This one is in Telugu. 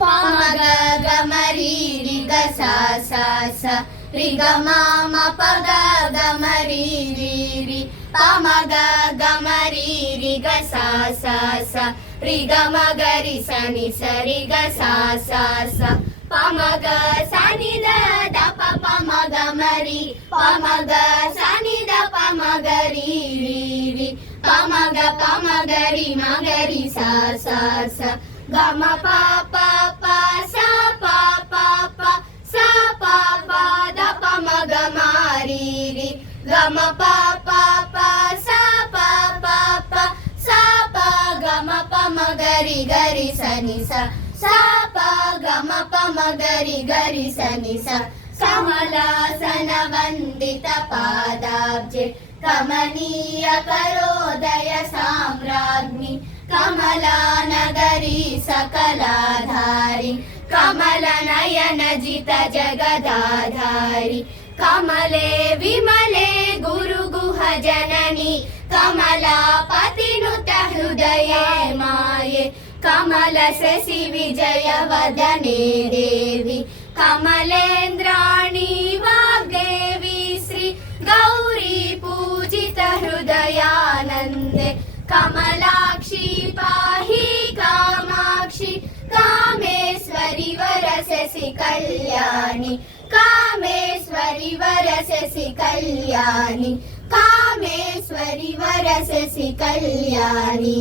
పమగ గమరి రిగ సా సా సా రిగ మామ పగ గమరి రి రి పమగ గమరి రిగ సా సా సా రిగ మగరి సని సరిగ సా సా సా పమగ సని ద దప పమగ మరి పమగ సని ద పమగరి రి రి పమగ పమగరి మగరి సా సా సా గమ ప ప సా ప ప ప సా ప ప ద పమగ మరి రి గమ ప ప ప సా ప ప ప సా ప గమ పమగరి గరి సని సా సా ప గమ పమగరి గరి సని సా కమలాసన వందిత పాదాబ్జే కమనీయ కరోదయ సామ్రాజ్ఞి కమలానగరి సకలాధారి కమల నయన జిత జగదాధారి కమలే విమలే గురు గుహ జనని కమలాపతినుత హృదయే మాయే కమల శశి విజయ వదనే దేవి కమలేంద్రాణి వాగ్దేవి శ్రీ గౌరీ పూజిత హృదయానందే కమలాక్షి పాహి కామాక్షి కామేశ్వరి వరససి కళ్యాణి కామేశ్వరి వరససి కళ్యాణి కామేశ్వరి వరససి కళ్యాణి.